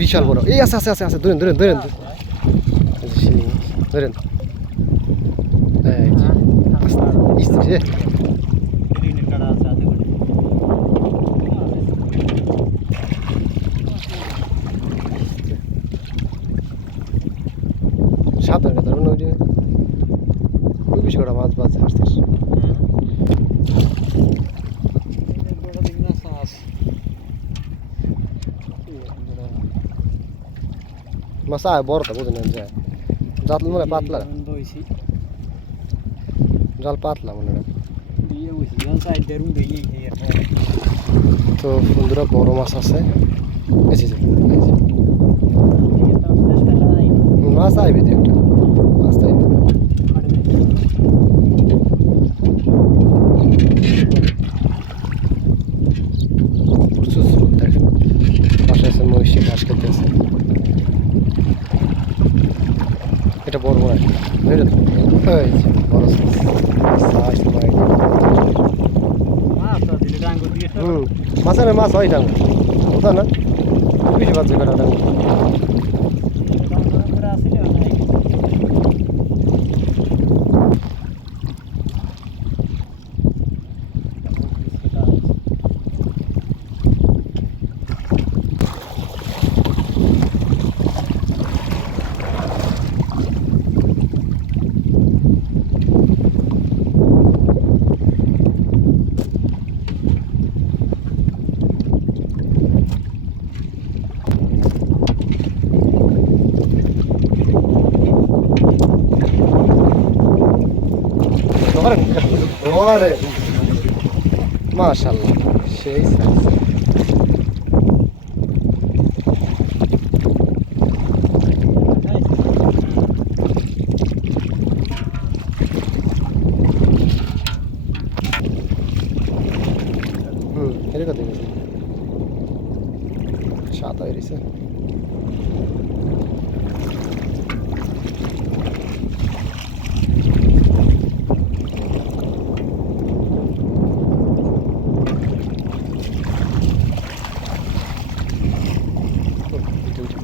বিশাল বড়। এই আছে আছে আছে আছে ধরেন ধরেন ধরেন। ধরেন। এই যে, স্ত্রী রে সাবধান কথা না ওই যে ওই বেশি করে মাছ বাজ হাসতে মাছ আয় বড়টা বুঝে নেন যায় জাল মনে পাতলা জাল পাতলা মনে হয় তো বন্ধুরা বড় মাছ আছে মাছ আইবে একটা মাছ আইবে প্রচুর স্রোত দেখেন পাশে আছে মহিষী ঘাস খেতে আছে এটা বড় এই যে, বড় সাইজ মাছ হুম মাছের মাছ হয় ডাঙ্গা বুঝা না বেশি বাজছে কটা ডাঙ্গা ধরেন ধরে মাশাল্লাহ সেই সাইজ সাদা এরিছে উঠে উঠে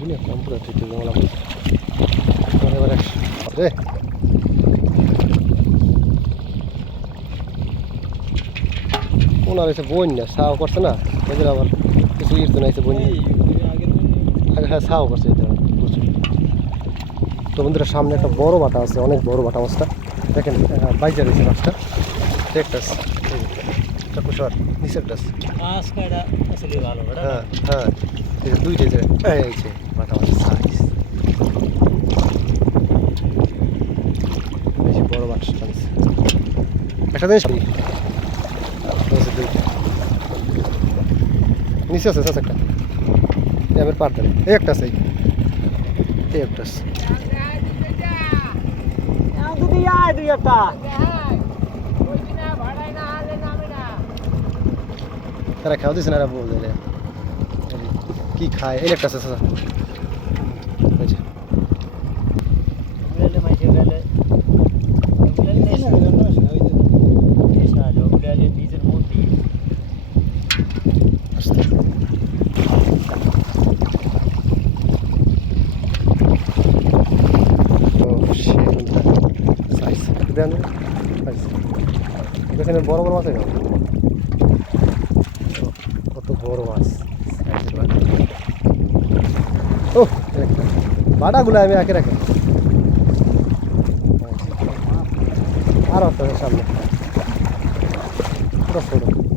ভিডিও নিয়ে একদম পুরো ঠিক ঠিক বলা এবারে রে ওনার এসে বন্যা সাও করছে না ওদের আবার কিছু ইট না এসে বন্যা আগে হ্যাঁ সাও করছে তো বন্ধুরা সামনে একটা বড় বাটা আছে অনেক বড় বাটা মাছটা দেখেন বাইজা রয়েছে মাছটা একটা আছে চাকুসর নিচেরটা আছে হ্যাঁ হ্যাঁ দুইটা যে এই যে বাটা মাছের সাইজ বেশি বড় মাছটা নিচ্ছে করি নিচে আছে আছে একটা আমার পার দেন এই একটা আছে এই। একটা আছে তারা খাওয়া দিচ্ছে না বলছে কি খায় এই একটা আছে আছে এই যে। আস্তে। ও shit, বন্ধুরা। Size। একটু দেন। দেখি। দেখেন বড় বড় মাছ আছে? কত বড় মাছ। ও। বাটাগুলো আমি একে রাখি। আর সামনে। ছোট।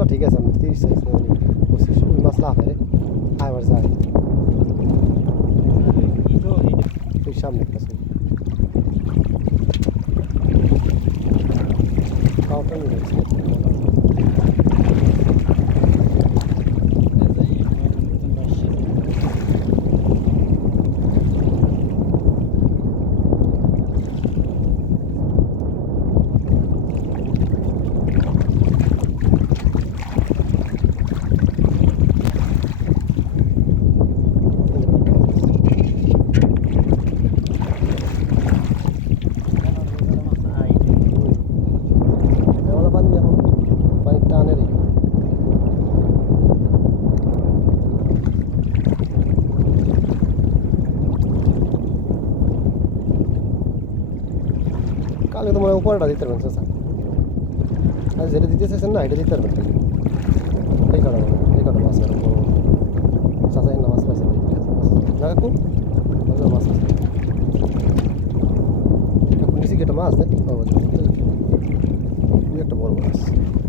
মাছওয়ালা ঠিক আছে আমি তিরিশ সাইজ পঁচিশ ওই মাছ লাভ হয় আবার যায় ওই সামনে একটা আছে কাউটা নিয়ে গেছে এগুলো পানি এখন রে কালকে তোমার উপরটা দিতে পারবেন চাচা আজ যেটা দিতে চাইছেন না এটা দিতে পারবেন। এই কটা এই কটা মাছ আর বড় চাচা এনে মাছ পাইছে না কাকু মাছ কাকু নিচে কি একটা মাছ ও আচ্ছা, একটা বড় মাছ।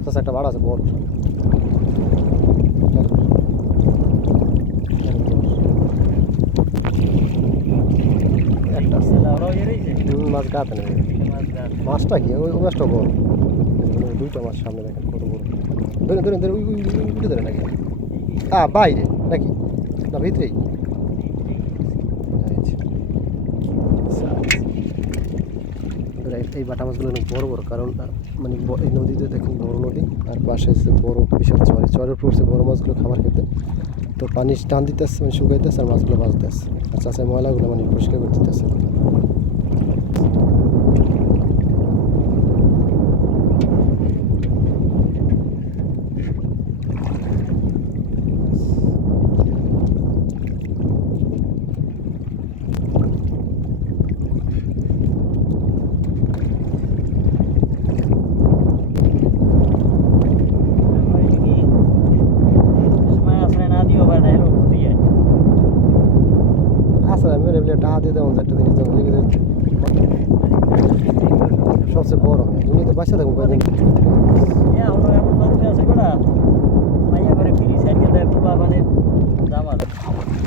চাচা একটা বাড়া আছে বড় মাছ গাতে নেই মাছটা কি? ওই মাছটা বড় দুইটা মাছ সামনে দেখেন, কত বড়। ধরে ধরে ধরে উঠে ধরে নাকি? হ্যাঁ বাইরে, নাকি? না, ভিতরেই আচ্ছা। ধরে এই- বাটা মাছগুলো অনেক বড় বড়, কারণ মানে এই নদীতে দেখুন বড় নদী, আর পাশে হচ্ছে বড় বিশাল চরে। চরের পড়ছে বড় মাছগুলো খাবার খেতে। তো পানি টান দিতে আসছে মানে শুকাইতেছে, আর মাছগুলো বাঁচতে আসছে আর চাষের ময়লাগুলো মানে পরিষ্কার করে দিতেছে আসলে আমি এমনি দেবো একটা জিনিস দেবো সবচেয়ে বড় দুনিয়াতে বাসা থাকব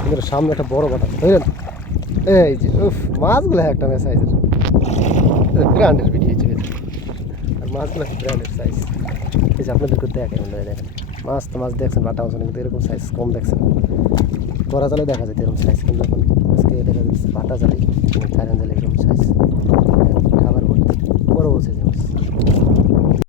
এদের সামনে একটা বড় বাটা বুঝলেন এই যে উফ মাছগুলো একটা মেয়ে সাইজের ব্র্যান্ডের ভিডিও হয়েছে আর মাছগুলো ব্র্যান্ডের সাইজ এই যে আপনাদেরকে দেখেন দেখেন মাছ তো মাছ দেখছেন বাটা মাছ কিন্তু এরকম সাইজ কম দেখছেন করা জালে দেখা যায় এরকম সাইজ কিন্তু এখন আজকে দেখা যাচ্ছে বাটা জালি থাইল্যান্ড জালে এরকম সাইজ। খাবার ভর্তি বড়ো বলছে সাইজ